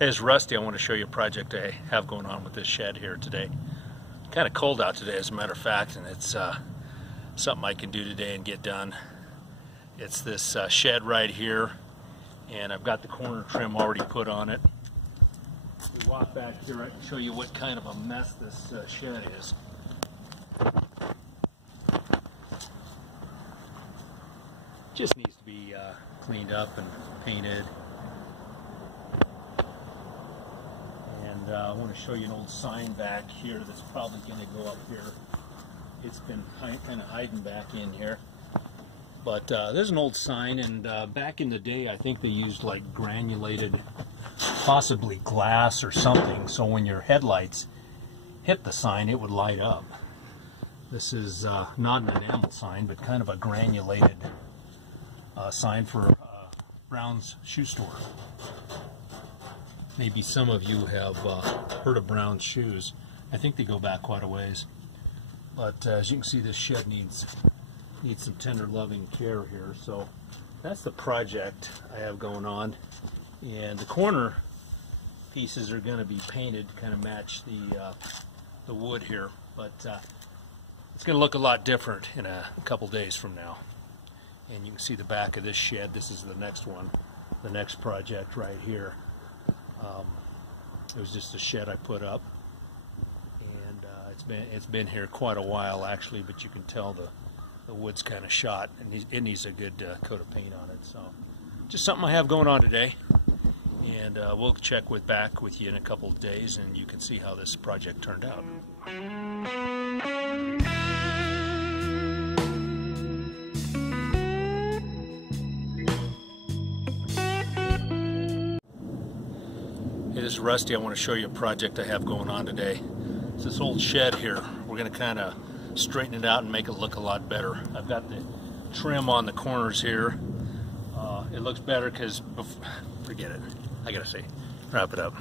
Hey, it's Rusty. I want to show you a project I have going on with this shed here today. Kind of cold out today, as a matter of fact, and it's something I can do today and get done. It's this shed right here, and I've got the corner trim already put on it. If we walk back here, I can show you what kind of a mess this shed is. Just needs to be cleaned up and painted. And I want to show you an old sign back here that's probably going to go up here. It's been kind of hiding back in here. But there's an old sign, and back in the day I think they used like granulated, possibly glass or something, so when your headlights hit the sign it would light up. This is not an enamel sign, but kind of a granulated sign for Brown's shoe store. Maybe some of you have heard of Brown's shoes. I think they go back quite a ways. But as you can see, this shed needs some tender loving care here. So that's the project I have going on. And the corner pieces are going to be painted to kind of match the wood here. But it's going to look a lot different in a couple days from now. And you can see the back of this shed. This is the next one, the next project right here. It was just a shed I put up, and it's been here quite a while actually, but you can tell the wood's kind of shot, and it needs a good coat of paint on it. So just something I have going on today, and we'll check back with you in a couple of days, and you can see how this project turned out. Hey, this is Rusty. I want to show you a project I have going on today. It's this old shed here. We're going to kind of straighten it out and make it look a lot better. I've got the trim on the corners here. It looks better because, forget it. I gotta say, wrap it up.